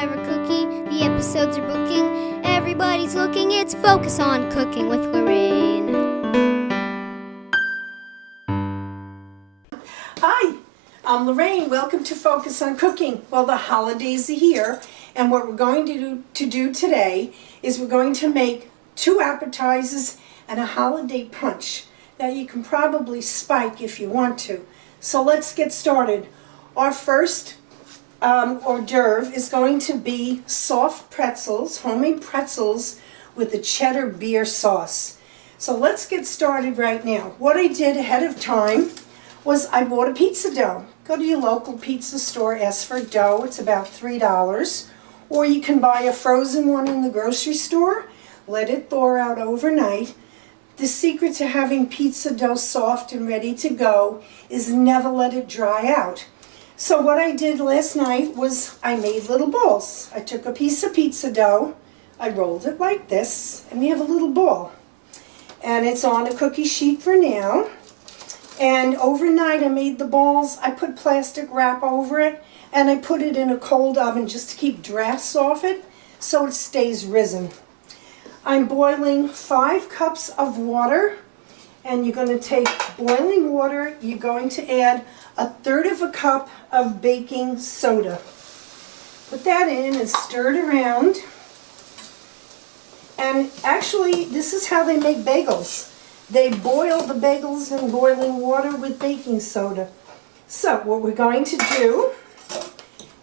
clever cookie. The episodes are booking. Everybody's looking. It's Focus on Cooking with Lorraine. Hi, I'm Lorraine. Welcome to Focus on Cooking. Well, the holidays are here, and what we're going to do today is we're going to make 2 appetizers and a holiday punch that you can probably spike if you want to. So let's get started. Our first hors d'oeuvre is going to be soft pretzels, homemade pretzels with the cheddar beer sauce. So let's get started right now. What I did ahead of time was I bought a pizza dough. Go to your local pizza store, ask for dough. It's about $3. Or you can buy a frozen one in the grocery store. Let it thaw out overnight. The secret to having pizza dough soft and ready to go is never let it dry out. So what I did last night was I made little balls. I took a piece of pizza dough, I rolled it like this, and we have a little ball. And it's on a cookie sheet for now. And overnight I made the balls. I put plastic wrap over it, and I put it in a cold oven just to keep drafts off it so it stays risen. I'm boiling 5 cups of water, and you're going to take boiling water. You're going to add 1/3 cup of baking soda. Put that in and stir it around. And actually, this is how they make bagels. They boil the bagels in boiling water with baking soda. So what we're going to do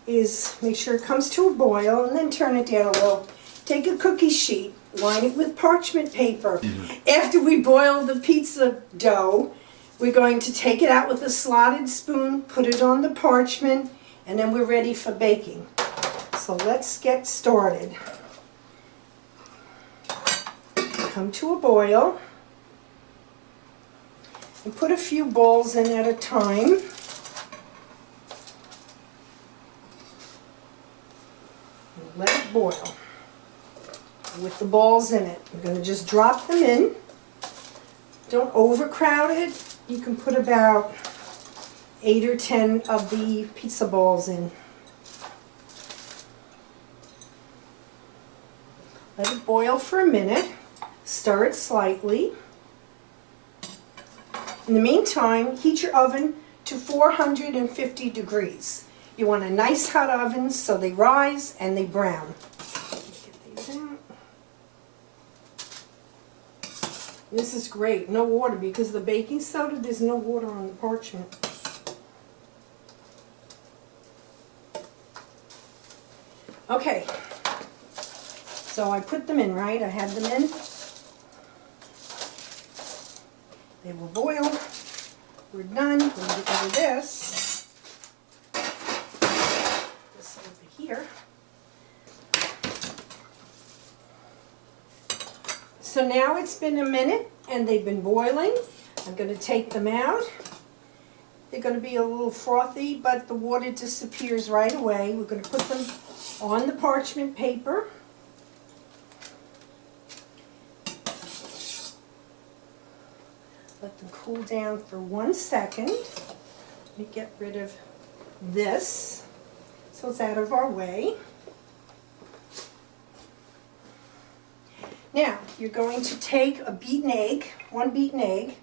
is make sure it comes to a boil and then turn it down a little. Take a cookie sheet, line it with parchment paper. After we boil the pizza dough, we're going to take it out with a slotted spoon, put it on the parchment, and then we're ready for baking. So let's get started. Come to a boil. And put a few balls in at a time. And let it boil with the balls in it. You're going to just drop them in. Don't overcrowd it. You can put about 8 or 10 of the pizza balls in. Let it boil for a minute. Stir it slightly. In the meantime, heat your oven to 450 degrees. You want a nice hot oven so they rise and they brown. Get these out. This is great, no water, because the baking soda, there's no water on the parchment. Okay, so I put them in, right? I had them in. They will boil. We're done. We're going to get rid of this. This over here. So now it's been a minute and they've been boiling. I'm going to take them out. They're going to be a little frothy, but the water disappears right away. We're going to put them on the parchment paper. Let them cool down for 1 second. Let me get rid of this so it's out of our way. Now, you're going to take a beaten egg, 1 beaten egg,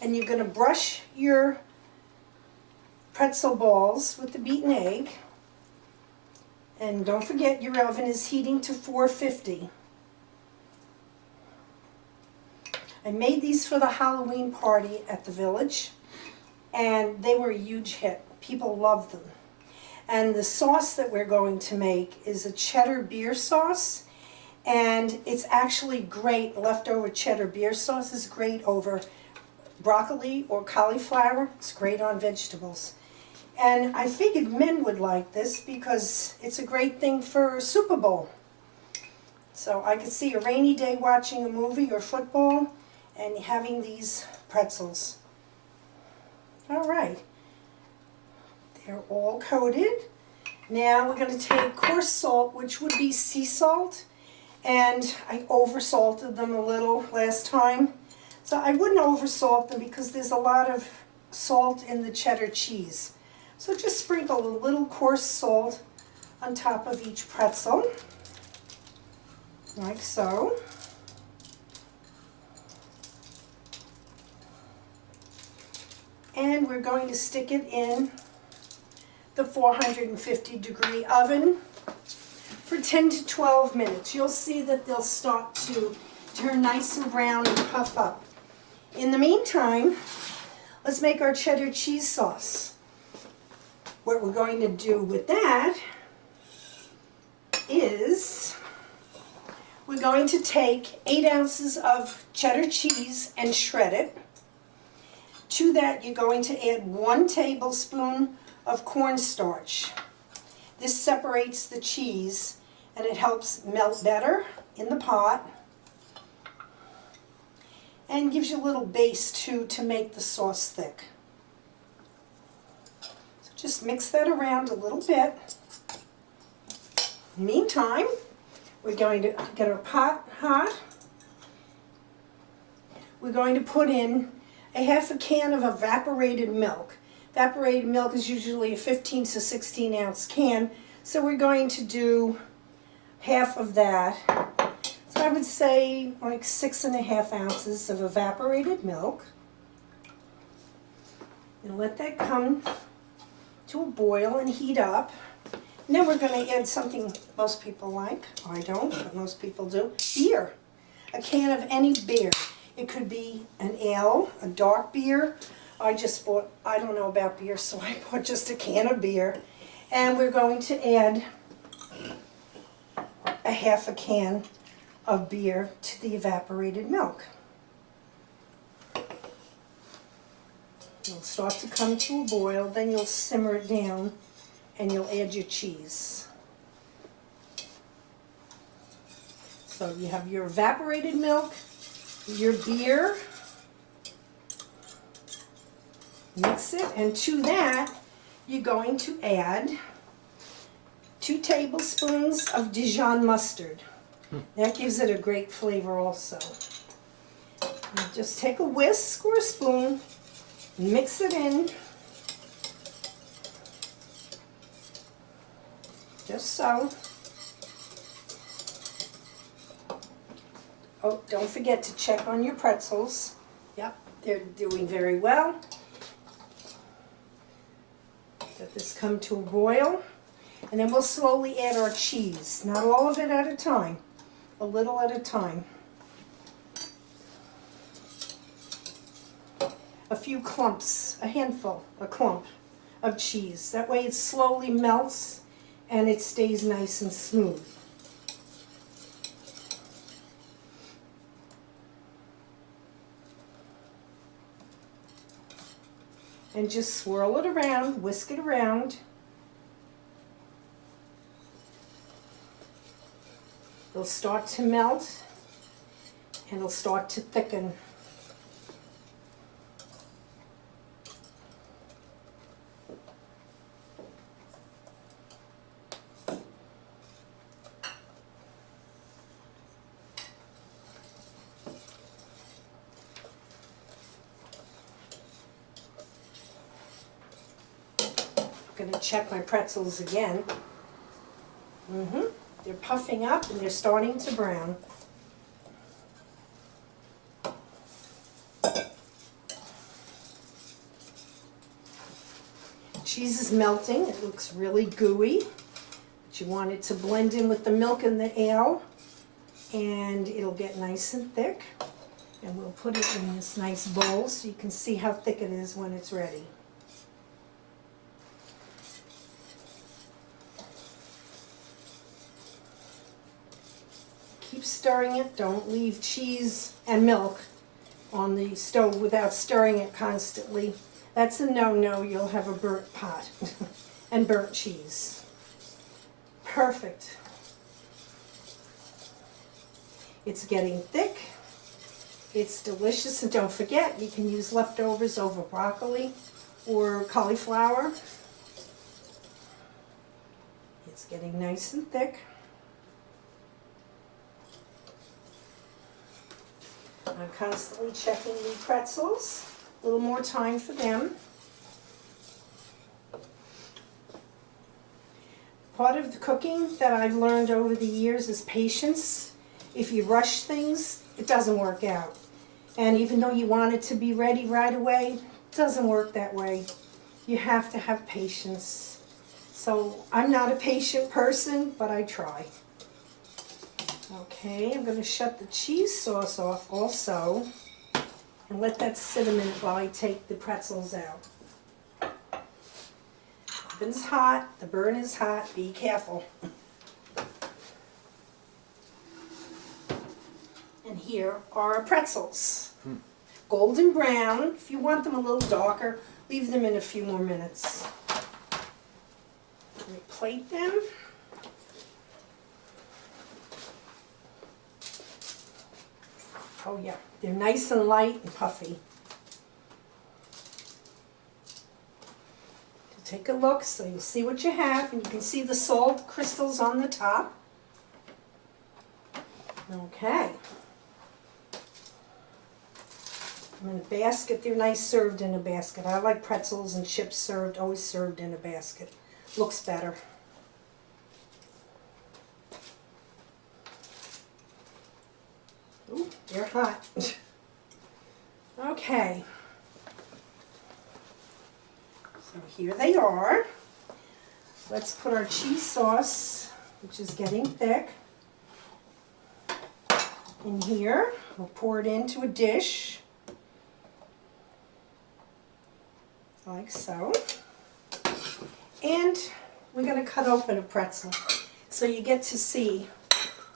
and you're going to brush your pretzel balls with the beaten egg. And don't forget your oven is heating to 450. I made these for the Halloween party at the village, and they were a huge hit. People loved them. And the sauce that we're going to make is a cheddar beer sauce, and it's actually great. Leftover cheddar beer sauce is great over broccoli or cauliflower. It's great on vegetables. And I figured men would like this because it's a great thing for Super Bowl. So I could see a rainy day watching a movie or football and having these pretzels. All right, they're all coated. Now we're going to take coarse salt, which would be sea salt, and I over-salted them a little last time. So I wouldn't over-salt them because there's a lot of salt in the cheddar cheese. So just sprinkle a little coarse salt on top of each pretzel, like so. And we're going to stick it in the 450-degree oven for 10 to 12 minutes. You'll see that they'll start to turn nice and brown and puff up. In the meantime, let's make our cheddar cheese sauce. What we're going to do with that is we're going to take 8 ounces of cheddar cheese and shred it. To that, you're going to add 1 tablespoon of cornstarch. This separates the cheese and it helps melt better in the pot and gives you a little base too to make the sauce thick. So just mix that around a little bit. Meantime, we're going to get our pot hot. We're going to put in a half a can of evaporated milk. Evaporated milk is usually a 15 to 16 ounce can, so we're going to do half of that. So I would say like 6.5 ounces of evaporated milk. And let that come to a boil and heat up. And then we're going to add something most people like. I don't, but most people do. Beer. A can of any beer. It could be an ale, a dark beer. I just bought, I don't know about beer, so I bought just a can of beer. And we're going to add a half a can of beer to the evaporated milk. It'll start to come to a boil, then you'll simmer it down and you'll add your cheese. So you have your evaporated milk, your beer, mix it, and to that you're going to add 2 tablespoons of Dijon mustard. That gives it a great flavor also. And just take a whisk or a spoon, mix it in, just so. Oh, don't forget to check on your pretzels. Yep, they're doing very well. Let this come to a boil, and then we'll slowly add our cheese. Not all of it at a time, a little at a time. A few clumps, a handful, a clump of cheese. That way it slowly melts and it stays nice and smooth. And just swirl it around, whisk it around. It'll start to melt and it'll start to thicken. I'm going to check my pretzels again. They're puffing up and they're starting to brown. Cheese is melting. It looks really gooey. But you want it to blend in with the milk and the ale, and it'll get nice and thick. And we'll put it in this nice bowl so you can see how thick it is when it's ready. Keep stirring it. Don't leave cheese and milk on the stove without stirring it constantly. That's a no-no. You'll have a burnt pot and burnt cheese. Perfect. It's getting thick. It's delicious, and don't forget, you can use leftovers over broccoli or cauliflower. It's getting nice and thick. I'm constantly checking the pretzels. A little more time for them. Part of the cooking that I've learned over the years is patience. If you rush things, it doesn't work out. And even though you want it to be ready right away, it doesn't work that way. You have to have patience. So I'm not a patient person, but I try. Okay, I'm going to shut the cheese sauce off also and let that sit a minute while I take the pretzels out. Oven's hot, the burn is hot, be careful. And here are our pretzels. Golden brown. If you want them a little darker, leave them in a few more minutes. Let me plate them. Oh yeah, they're nice and light and puffy. Take a look so you'll see what you have, and you can see the salt crystals on the top. Okay. In a basket, they're nice served in a basket. I like pretzels and chips served, always served in a basket. Looks better. Ooh, they're hot. Okay. So here they are. Let's put our cheese sauce, which is getting thick, in here. We'll pour it into a dish, like so. And we're going to cut open a pretzel so you get to see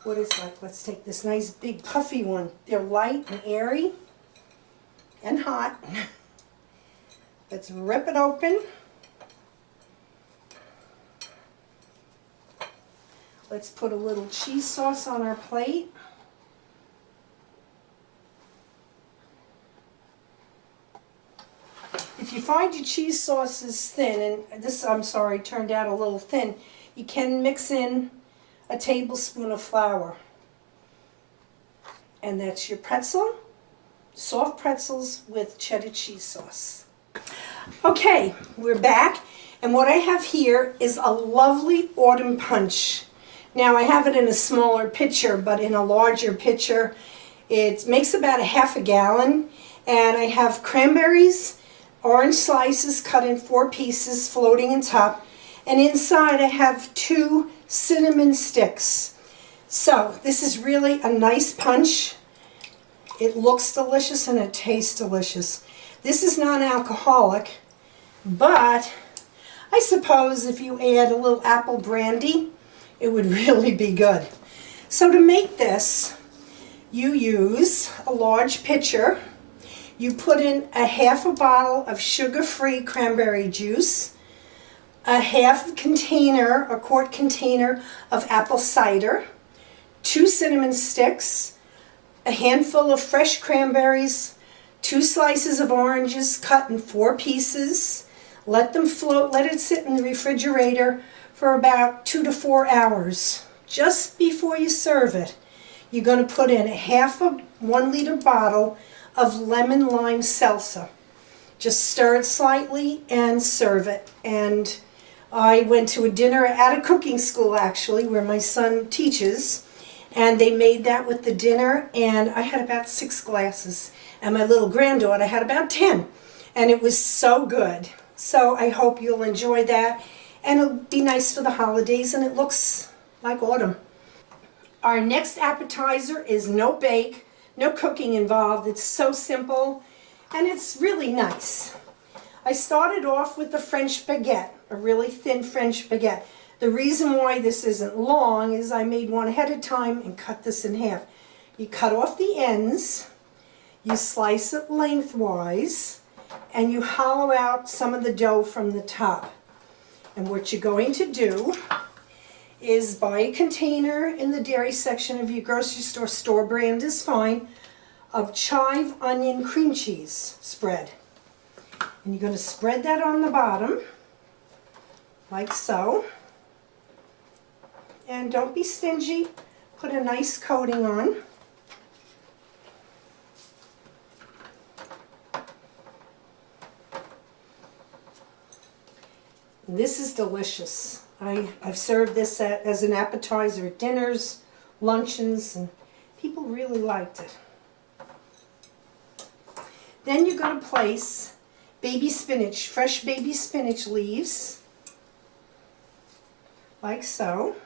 what it's like. Let's take this nice big puffy one. They're light and airy and hot. Let's rip it open. Let's put a little cheese sauce on our plate. If you find your cheese sauce is thin, and this, I'm sorry, turned out a little thin, you can mix in a tablespoon of flour. And that's your pretzel, soft pretzels with cheddar cheese sauce. Okay, we're back, and what I have here is a lovely autumn punch. Now I have it in a smaller pitcher, but in a larger pitcher it makes about a half a gallon, and I have cranberries, orange slices cut in 4 pieces floating in top, and inside I have 2 cinnamon sticks. So this is really a nice punch. It looks delicious and it tastes delicious. This is non-alcoholic, but I suppose if you add a little apple brandy, it would really be good. So to make this, you use a large pitcher. You put in a half a bottle of sugar-free cranberry juice, a half container, a quart container of apple cider, 2 cinnamon sticks, a handful of fresh cranberries, 2 slices of oranges cut in 4 pieces. Let them float, let it sit in the refrigerator for about 2 to 4 hours. Just before you serve it, you're going to put in a half a 1 liter bottle of lemon lime salsa. Just stir it slightly and serve it. And I went to a dinner at a cooking school actually where my son teaches, and they made that with the dinner, and I had about 6 glasses, and my little granddaughter had about 10, and it was so good. So I hope you'll enjoy that, and it'll be nice for the holidays, and it looks like autumn. Our next appetizer is no bake, no cooking involved. It's so simple, and it's really nice. I started off with the French baguette, a really thin French baguette. The reason why this isn't long is I made one ahead of time and cut this in half. You cut off the ends, you slice it lengthwise, and you hollow out some of the dough from the top. And what you're going to do is buy a container in the dairy section of your grocery store, store brand is fine, of chive onion cream cheese spread. And you're going to spread that on the bottom, like so. And don't be stingy, put a nice coating on. This is delicious. I've served this as an appetizer at dinners, luncheons, and people really liked it. Then you're going to place baby spinach, fresh baby spinach leaves, like so.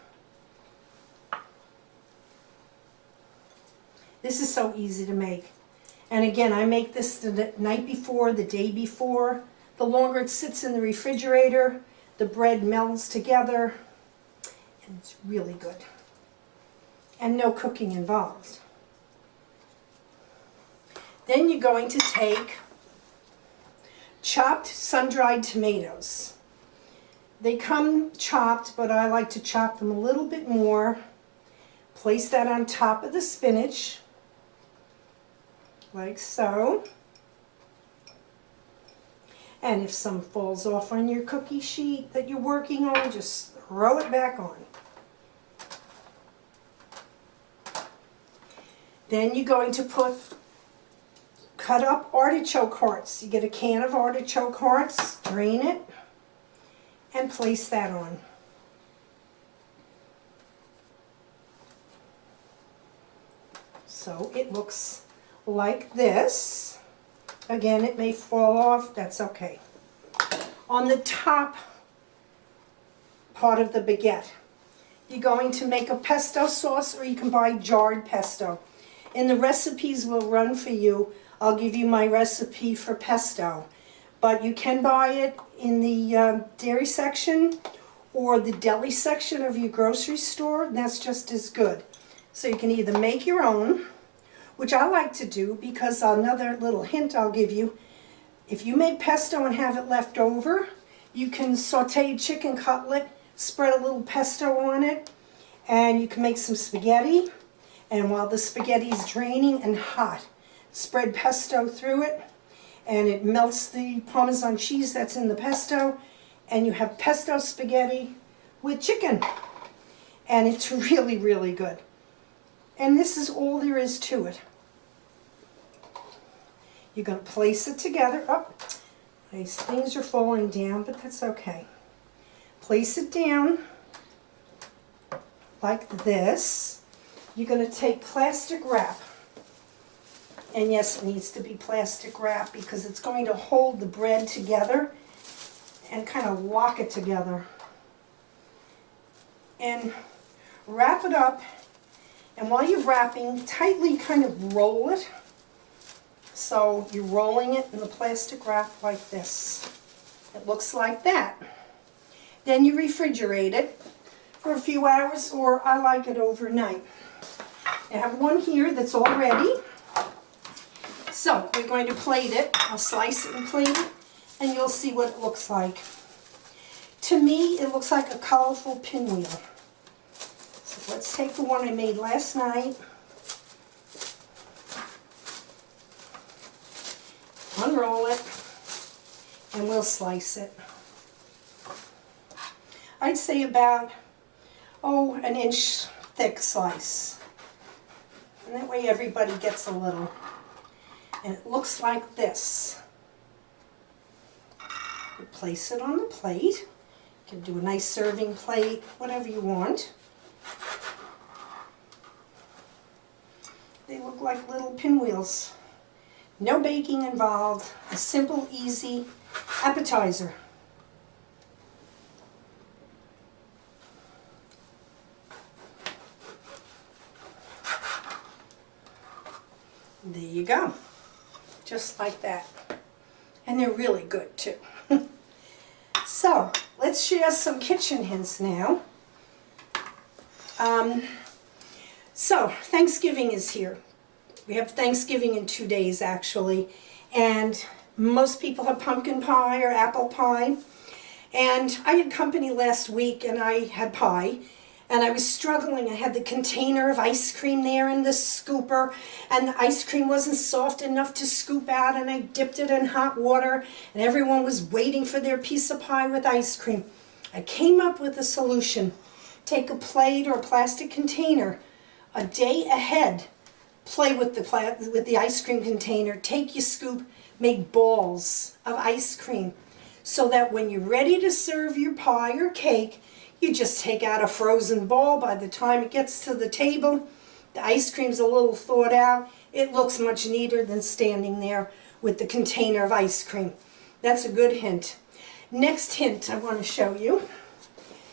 This is so easy to make. And again, I make this the night before, the day before. The longer it sits in the refrigerator, the bread melds together, and it's really good. And no cooking involved. Then you're going to take chopped sun-dried tomatoes. They come chopped, but I like to chop them a little bit more. Place that on top of the spinach, like so. And if some falls off on your cookie sheet that you're working on, just throw it back on. Then you're going to cut up artichoke hearts. You get a can of artichoke hearts, drain it, and place that on. So it looks like this. Again, it may fall off, that's okay. On the top part of the baguette, you're going to make a pesto sauce, or you can buy jarred pesto. In the recipes we'll run for you, I'll give you my recipe for pesto. But you can buy it in the dairy section or the deli section of your grocery store. That's just as good. So you can either make your own, which I like to do, because another little hint I'll give you, if you make pesto and have it left over, you can saute a chicken cutlet, spread a little pesto on it, and you can make some spaghetti. And while the spaghetti is draining and hot, spread pesto through it, and it melts the Parmesan cheese that's in the pesto, and you have pesto spaghetti with chicken. And it's really, really good. And this is all there is to it. You're going to place it together. Oh, these things are falling down, but that's okay. Place it down like this. You're going to take plastic wrap. And yes, it needs to be plastic wrap because it's going to hold the bread together and kind of lock it together. And wrap it up. And while you're wrapping, tightly kind of roll it. So you're rolling it in the plastic wrap like this. It looks like that. Then you refrigerate it for a few hours, or I like it overnight. I have one here that's all ready. So we're going to plate it. I'll slice it and plate it, and you'll see what it looks like. To me, it looks like a colorful pinwheel. So let's take the one I made last night. Unroll it, and we'll slice it. I'd say about, an inch thick slice. And that way everybody gets a little. And it looks like this. You place it on the plate. You can do a nice serving plate, whatever you want. They look like little pinwheels. No baking involved. A simple, easy appetizer. There you go. Just like that. And they're really good too. So, let's share some kitchen hints now. So, Thanksgiving is here. We have Thanksgiving in 2 days actually. And most people have pumpkin pie or apple pie. And I had company last week and I had pie. And I was struggling. I had the container of ice cream there in the scooper, and the ice cream wasn't soft enough to scoop out, and I dipped it in hot water, and everyone was waiting for their piece of pie with ice cream. I came up with a solution. Take a plate or a plastic container a day ahead. Play with the ice cream container. Take your scoop, make balls of ice cream, so that when you're ready to serve your pie or cake, You just take out a frozen ball. By the time it gets to the table, the ice cream's a little thawed out. It looks much neater than standing there with the container of ice cream. That's a good hint. Next hint I want to show you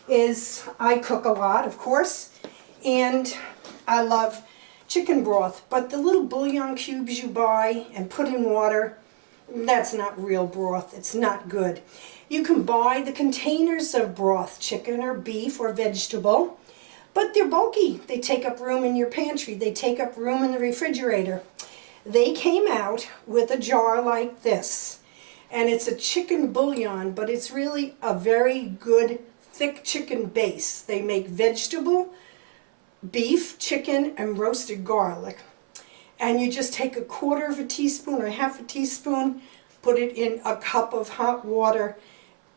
is I cook a lot, of course, and I love chicken broth, but the little bouillon cubes you buy and put in water, that's not real broth. It's not good. You can buy the containers of broth, chicken or beef or vegetable, but they're bulky. They take up room in your pantry. They take up room in the refrigerator. They came out with a jar like this, and it's a chicken bouillon, but it's really a very good thick chicken base. They make vegetable, beef, chicken, and roasted garlic. And you just take a quarter of a teaspoon or half a teaspoon, put it in a cup of hot water.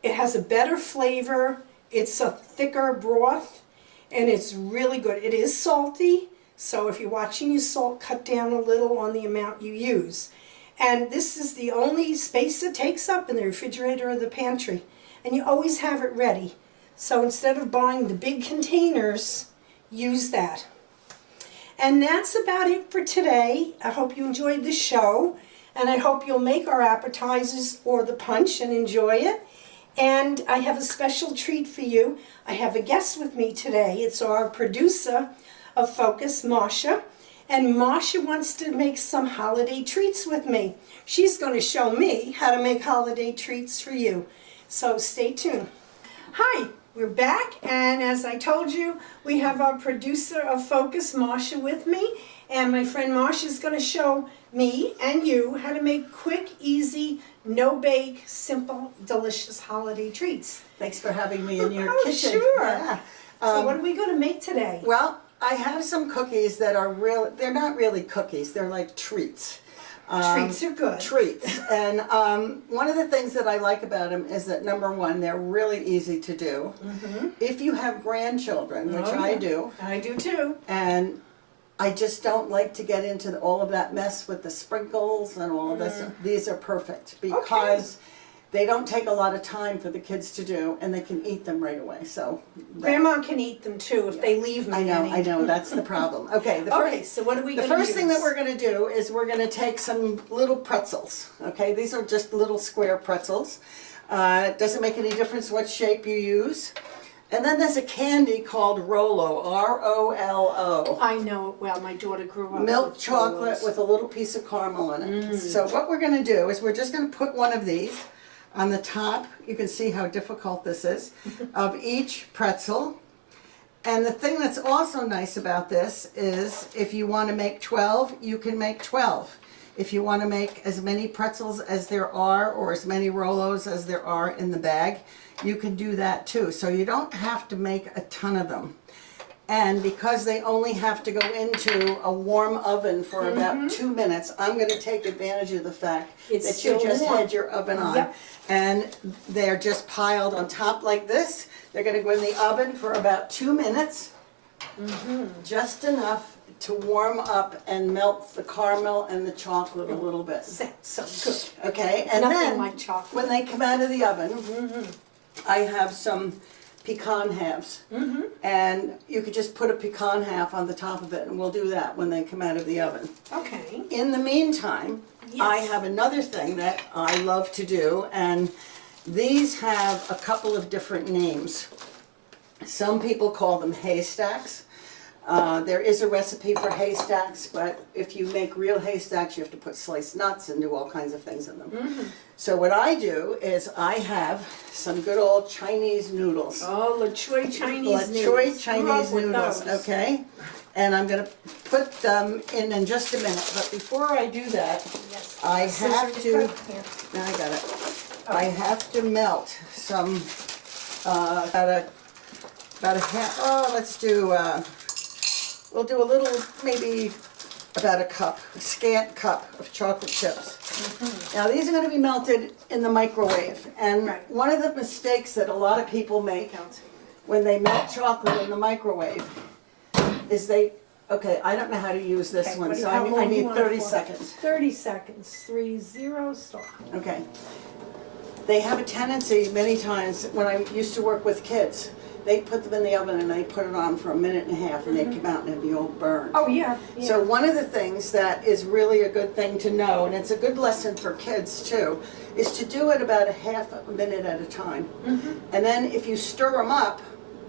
It has a better flavor. It's a thicker broth, and it's really good. It is salty, so if you're watching your salt, cut down a little on the amount you use. And this is the only space it takes up in the refrigerator or the pantry. And you always have it ready. So instead of buying the big containers, use that. And that's about it for today. I hope you enjoyed the show, and I hope you'll make our appetizers or the punch and enjoy it. And I have a special treat for you. I have a guest with me today. It's our producer of Focus, Marcia. And Marcia wants to make some holiday treats with me. She's going to show me how to make holiday treats for you. So stay tuned. Hi, we're back, and as I told you, we have our producer of Focus, Marcia, with me. And my friend Marcia is going to show me and you how to make quick, easy, no-bake, simple, delicious holiday treats. Thanks for having me in your kitchen. Sure. Yeah. So what are we going to make today? Well, I have some cookies that are they're not really cookies, they're like treats. Treats are good. Treats. And one of the things that I like about them is that, number one, they're really easy to do. Mm-hmm. If you have grandchildren, which I do. I do too. And I just don't like to get into all of that mess with the sprinkles and all of this. These are perfect because they don't take a lot of time for the kids to do, and they can eat them right away. So Grandma can eat them too if they leave me. I know, that's the problem. Okay, so what are we the going to first thing that we're going to do is we're going to take some little pretzels. Okay, these are just little square pretzels. It doesn't make any difference what shape you use. And then there's a candy called Rolo, R-O-L-O. I know it well. My daughter grew up Milk with chocolate Rolos. with a little piece of caramel in it. So what we're going to do is we're just going to put one of these on the top. You can see how difficult this is, of each pretzel. And the thing that's also nice about this is if you want to make 12, you can make 12. If you want to make as many pretzels as there are, or as many Rolos as there are in the bag, you can do that too. So you don't have to make a ton of them. And because they only have to go into a warm oven for about 2 minutes, I'm going to take advantage of the fact that you just had your oven on. Yep. And they're just piled on top like this. They're going to go in the oven for about 2 minutes, just enough to warm up and melt the caramel and the chocolate a little bit. That's so good. Okay, and Nothing then like chocolate. when they come out of the oven, I have some pecan halves. And you could just put a pecan half on the top of it, and we'll do that when they come out of the oven. Okay. In the meantime, I have another thing that I love to do, and these have a couple of different names. Some people call them haystacks. There is a recipe for haystacks, but if you make real haystacks, you have to put sliced nuts and do all kinds of things in them. So what I do is I have some good old Chinese noodles. Oh, La Choy Chinese noodles. La Choy Chinese Grew up with noodles, those. okay? And I'm going to put them in just a minute. But before I do that, Yes. I have to, Here. now I got it. I have to melt some, about a half, let's do, we'll do a little, maybe about a scant cup of chocolate chips. Now these are going to be melted in the microwave. And one of the mistakes that a lot of people make when they melt chocolate in the microwave is I don't know how to use this one, so I need 30 seconds. 30 seconds. 3-0, stop. Okay. They have a tendency many times, when I used to work with kids, they put them in the oven and they put it on for a minute and a half and they come out and they'd be all burned. Oh, yeah, yeah. So one of the things that is really a good thing to know, and it's a good lesson for kids too, is to do it about a half a minute at a time. And then if you stir them up,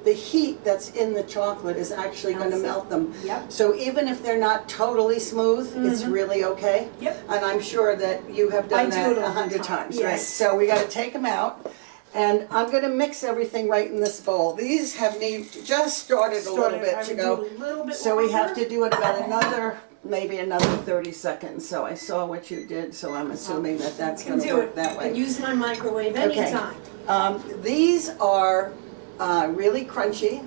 the heat that's in the chocolate is actually going to melt them. Yep. So even if they're not totally smooth, it's really okay. Yep. And I'm sure that you have done I do that it all the 100 time, times, yes. right? So we got to take them out. And I'm going to mix everything right in this bowl. These have just started a little bit to go. So we have to do it about maybe another 30 seconds. So I saw what you did, so I'm assuming that that's going to work that way. I can use my microwave anytime. These are really crunchy.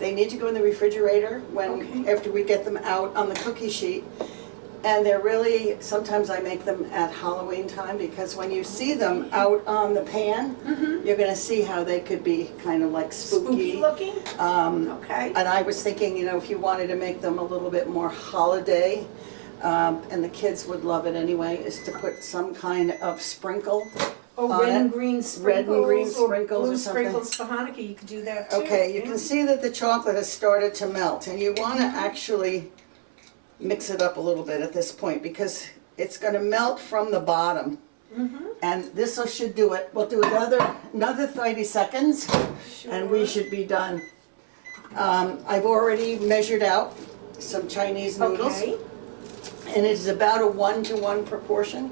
They need to go in the refrigerator after we get them out on the cookie sheet. And they're really, sometimes I make them at Halloween time because when you see them out on the pan, you're going to see how they could be kind of like spooky. Spooky looking? Okay. And I was thinking, you know, if you wanted to make them a little bit more holiday, and the kids would love it anyway, is to put some kind of sprinkle. Oh, red and green sprinkles. Red and green sprinkles blue or something. sprinkles for Hanukkah, you could do that too. Okay, you can see that the chocolate has started to melt, and you want to actually mix it up a little bit at this point because it's going to melt from the bottom. And this should do it. We'll do another 30 seconds and we should be done. I've already measured out some Chinese noodles. Okay. And it is about a 1-to-1 proportion.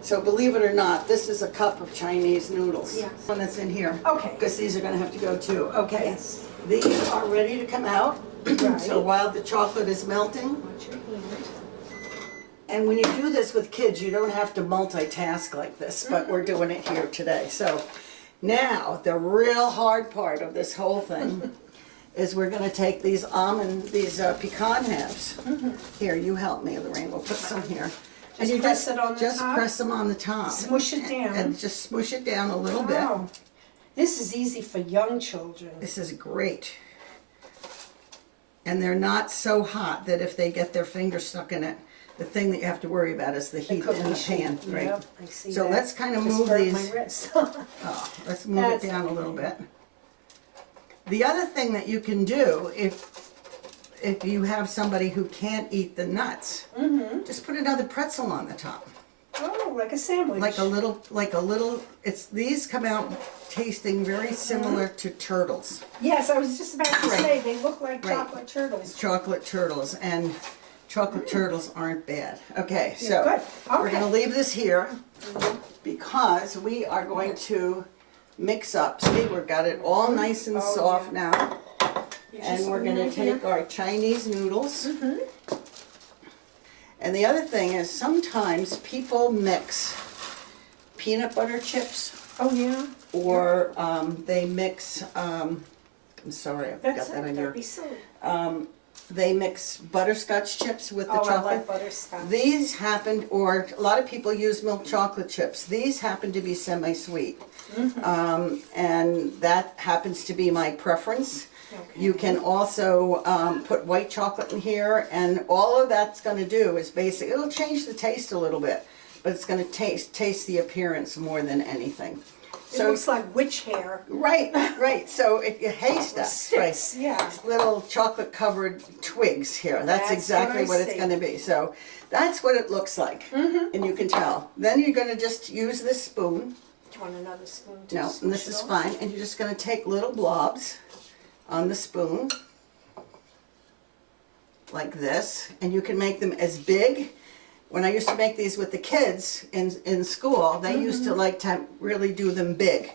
So believe it or not, this is a cup of Chinese noodles. Yes. One that's in here. Okay. Because these are going to have to go too. Okay. Yes. These are ready to come out. Right. So while the chocolate is melting, Watch your hand. and when you do this with kids, you don't have to multitask like this, but we're doing it here today. So now the real hard part of this whole thing is we're going to take these pecan halves. Here, you help me, Lorraine. We'll put some here. And Just you press it on the just top? press them on the top. Smush it down. And just smush it down a little bit. Wow. This is easy for young children. This is great. And they're not so hot that if they get their finger stuck in it, the thing that you have to worry about is the heat in the pan. Right. Yep, I see So that. let's kind of Just move burnt these. my wrist. Let's move it down a little bit. The other thing that you can do if you have somebody who can't eat the nuts, just put another pretzel on the top. Oh, like a sandwich. Like a little, these come out tasting very similar to turtles. Yes, I was just about to Right. say, they look like Right. chocolate turtles. Chocolate turtles, and chocolate turtles aren't bad. Okay, so good. we're Okay. going to leave this here because we are going to mix up. See, we've got it all nice and Oh, soft yeah. now. You And just we're going to leave it here. take our Chinese noodles. And the other thing is sometimes people mix peanut butter chips Oh, yeah? or they mix, I'm sorry, I That's forgot that on it, your, that'd be silly. they mix butterscotch chips with the Oh, I chocolate. like butterscotch. These happen, or a lot of people use milk chocolate chips. These happen to be semi-sweet. And that happens to be my preference. Okay. You can also put white chocolate in here, and all of that's going to do is basically, it'll change the taste a little bit, but it's going to taste the appearance more than anything. It looks like witch hair. Right, right. So hay stuff, right? Sticks, yeah. Little chocolate covered twigs here. That's That's exactly what I what it's see. going to be. So that's what it looks like, and you can tell. Then you're going to just use this spoon. Do you want another spoon to No, and this smush it is off? fine. And you're just going to take little blobs on the spoon, like this, and you can make them as big. When I used to make these with the kids in school, they used to like to really do them big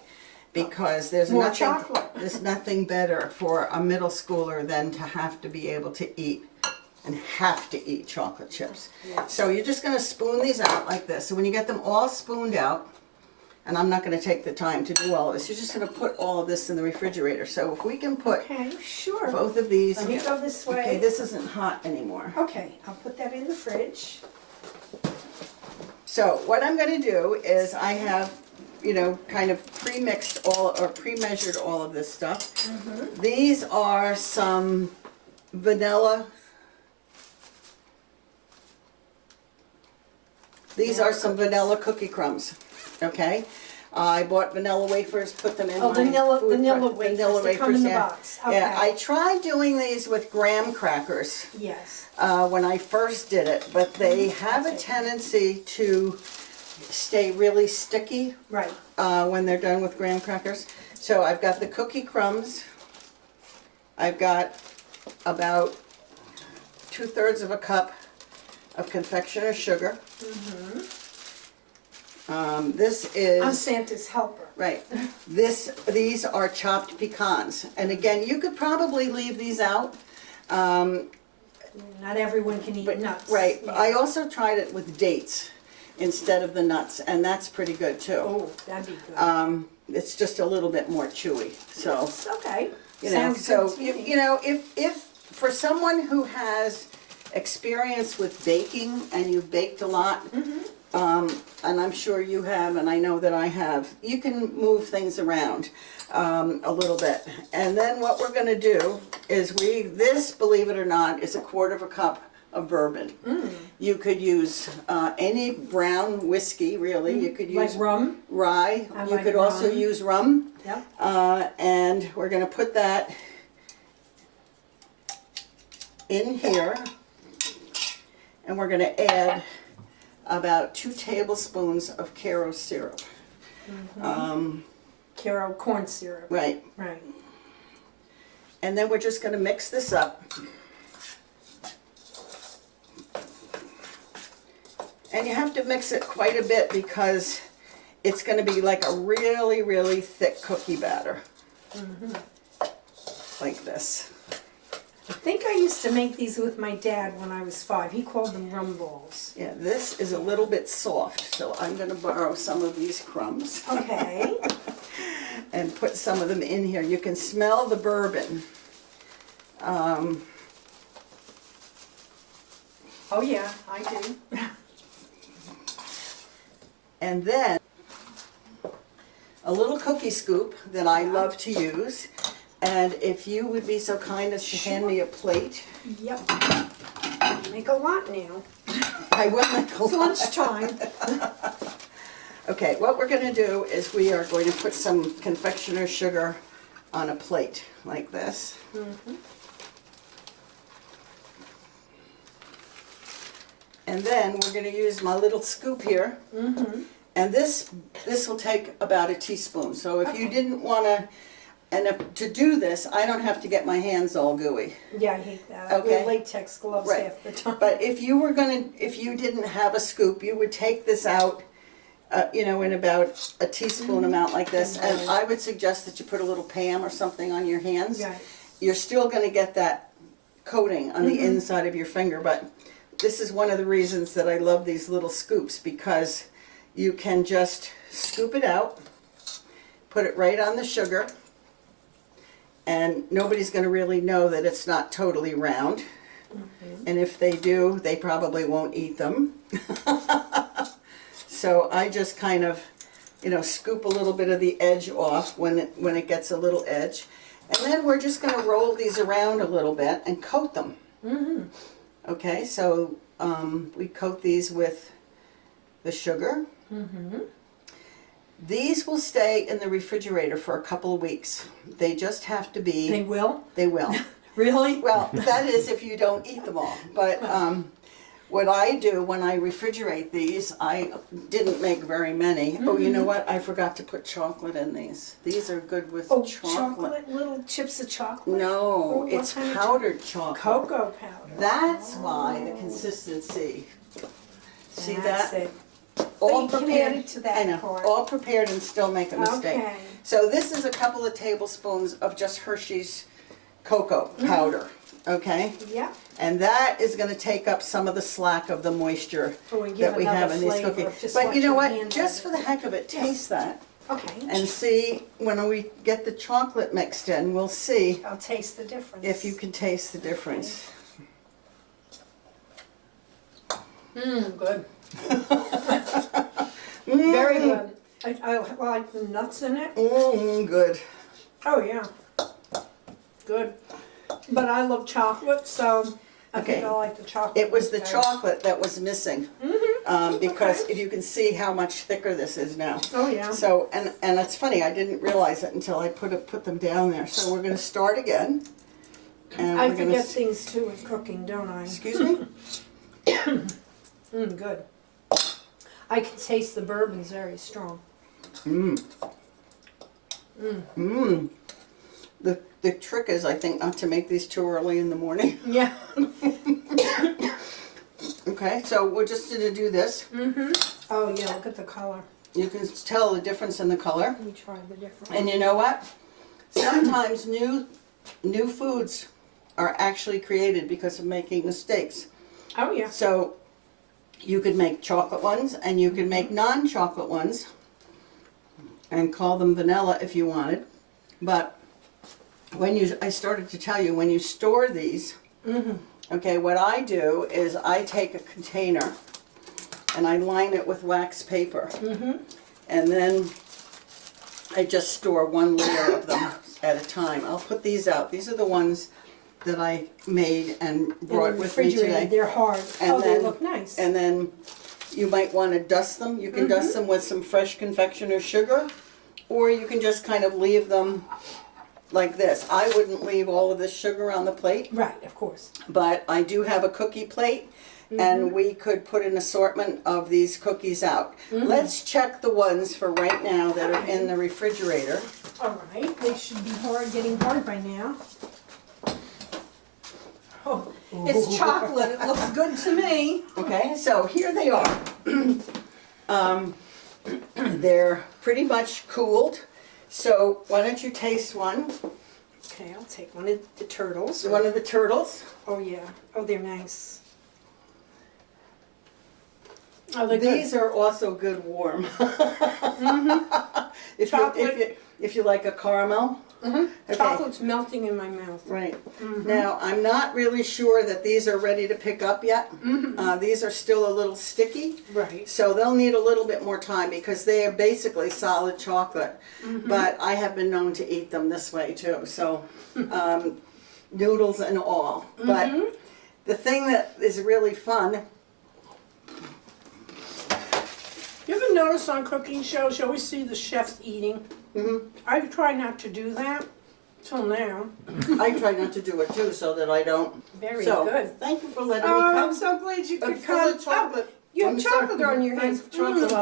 because there's More nothing chocolate. there's nothing better for a middle schooler than to have to be able to eat chocolate chips. Yeah. So you're just going to spoon these out like this. So when you get them all spooned out, and I'm not going to take the time to do all of this, you're just going to put all of this in the refrigerator. So if we can put Okay, sure. both of these. Let me go this way. Okay, this isn't hot anymore. Okay, I'll put that in the fridge. So what I'm going to do is I have, kind of pre-mixed or pre-measured all of this stuff. These are some vanilla. These are some vanilla cookie crumbs, okay? I bought vanilla wafers, put them in Oh, my vanilla food wafers, vanilla they come in the yeah. box. Yeah, Okay. I tried doing these with graham crackers Yes. when I first did it, but they have a tendency to stay really sticky Right. when they're done with graham crackers. So I've got the cookie crumbs. I've got about 2/3 of a cup of confectioner's sugar. This is I'm Santa's helper. right. These are chopped pecans, and again, you could probably leave these out. Not everyone can eat But, nuts. right. Yeah. I also tried it with dates instead of the nuts, and that's pretty good too. Oh, that'd be good. It's just a little bit more chewy. So, It's okay. you know, Sounds so good to you, me. you know, if for someone who has experience with baking and you've baked a lot, and I'm sure you have, and I know that I have, you can move things around a little bit. And then what we're going to do is this, believe it or not, is 1/4 of a cup of bourbon. You could use any brown whiskey, really. You could use Like rum? rye. I You like could also rum. use rum. Yep. And we're going to put that in here, and we're going to add about 2 tablespoons of Caro syrup. Caro corn syrup. Right. Right. And then we're just going to mix this up. And you have to mix it quite a bit because it's going to be like a really, really thick cookie batter. Like this. I think I used to make these with my dad when I was 5. He called them rum balls. Yeah, this is a little bit soft, so I'm going to borrow some of these crumbs. Okay. And put some of them in here. You can smell the bourbon. Oh yeah, I do. And then a little cookie scoop that I love to use. And if you would be so kind as to hand me a plate. Yep. Make a lot now. I will make a It's lot. lunchtime. Okay, what we're going to do is we are going to put some confectioner's sugar on a plate like this. And then we're going to use my little scoop here. And this will take about a teaspoon. So if you didn't want to, and to do this, I don't have to get my hands all gooey. Yeah, I hate that. Okay. Wear latex gloves Right. half the time. But if you didn't have a scoop, you would take this out, you know, in about a teaspoon amount like this. And I would suggest that you put a little Pam or something on your hands. Right. You're still going to get that coating on the inside of your finger, but this is one of the reasons that I love these little scoops, because you can just scoop it out, put it right on the sugar, and nobody's going to really know that it's not totally round. And if they do, they probably won't eat them. So I just kind of, you know, scoop a little bit of the edge off when it gets a little edge. And then we're just going to roll these around a little bit and coat them. Okay, so we coat these with the sugar. These will stay in the refrigerator for a couple of weeks. They just have to be... They will? They will. Really? Well, that is if you don't eat them all. But what I do when I refrigerate these, I didn't make very many. Oh, you know what? I forgot to put chocolate in these. These are good with Oh, chocolate. little chips of chocolate? No, Oh, what it's kind of powdered chocolate. Cocoa powder. That's why the consistency. See That's that? it. All you can prepared. add it to that I know. part. All prepared and still make a mistake. Okay. So this is a couple of tablespoons of just Hershey's cocoa powder. Okay. Yeah. And that is going to take up some of the slack of the moisture Oh, and give that we have another in these flavor. cookies. Just But watch you know your what? hand Just on for the heck of it, taste that Okay. and see when we get the chocolate mixed in. We'll see I'll taste the difference. if you can taste the difference. Good. Very good. I like the nuts in it. Good. Oh, yeah. Good. But I love chocolate, so I Okay. think I like the chocolate. It was the better. chocolate that was missing. because Okay. if you can see how much thicker this is now. Oh, yeah. So, and it's funny, I didn't realize it until I put them down there. So we're gonna start again. And I we're gonna forget things too in cooking, don't I? Excuse me? Good. I can taste the bourbon's very strong. The trick is, I think, not to make these too early in the morning. Yeah. Okay, so we're just gonna do this. Oh, yeah, look at the color. You can tell the difference in the color. Let me try the different. And you know what? Sometimes new foods are actually created because of making mistakes. Oh, yeah. So you could make chocolate ones and you could make non-chocolate ones and call them vanilla if you wanted. But I started to tell you, when you store these, okay, what I do is I take a container and I line it with wax paper. And then I just store one layer of them at a time. I'll put these out. These are the ones that I made and brought with me today. They're hard. And They then- look nice. And then you might want to dust them. You can dust them with some fresh confectioner's sugar, or you can just kind of leave them like this. I wouldn't leave all of this sugar on the plate, Right, of course. but I do have a cookie plate, and we could put an assortment of these cookies out. Let's check the ones for right now that are in the refrigerator. All right, they should be getting hard by now. Oh, it's chocolate. It looks good to me. Okay, so here they are. They're pretty much cooled. So why don't you taste one? Okay, I'll take one of the turtles. One of the turtles. Oh, yeah. Oh, they're nice. Oh, they're good. These are also good warm. Chocolate. If you like a caramel. Okay. Chocolate's melting in my mouth. Right. Now, I'm not really sure that these are ready to pick up yet. These are still a little sticky. Right. So they'll need a little bit more time because they are basically solid chocolate. But I have been known to eat them this way too. So noodles and all. But the thing that is really fun. You ever notice on cooking shows, you always see the chefs eating? I try not to do that till now. I try not to do it too so that I don't. Very So, good. thank you for letting me Oh, come. I'm so glad you could Full come. of chocolate. You have I'm chocolate sorry. on your hands. Chocolate.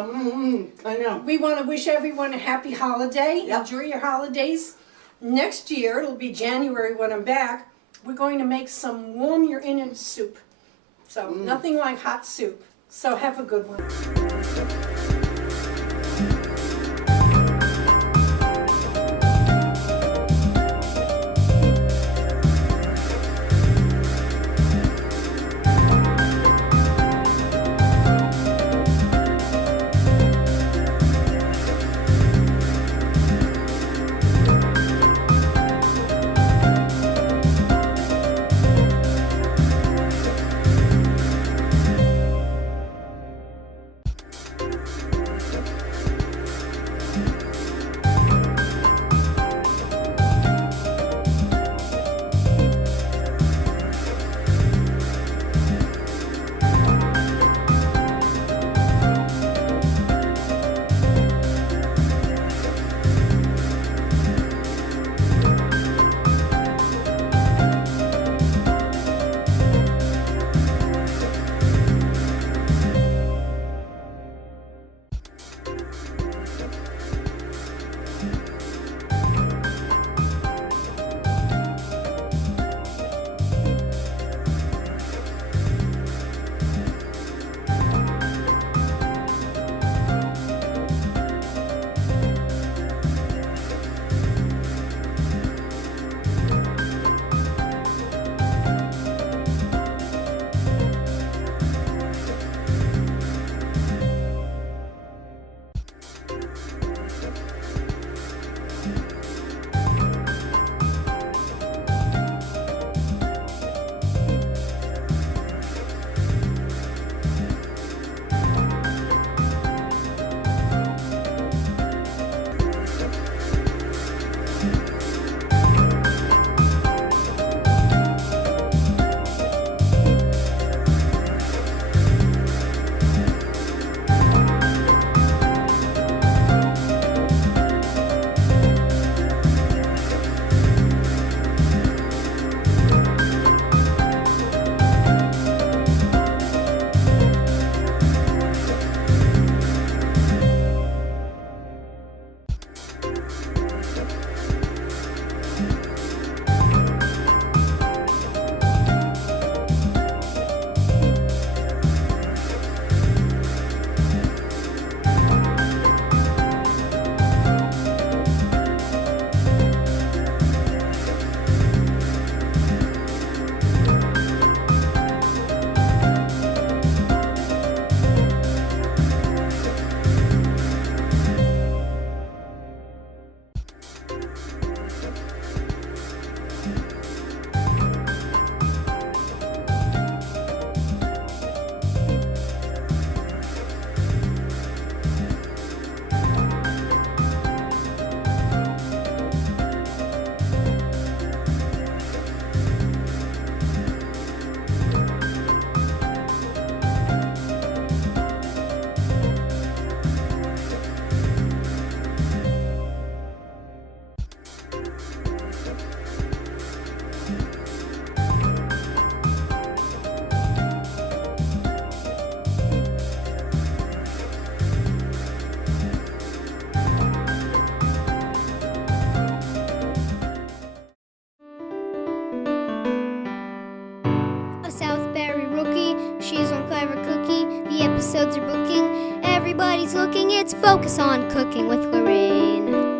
I know. We want to wish everyone a happy holiday. Yep. Enjoy your holidays. Next year, it'll be January when I'm back, we're going to make some warm your innards soup. So nothing like hot soup. So have a good one. episodes are booking. Everybody's looking. It's Focus on Cooking with Lorraine.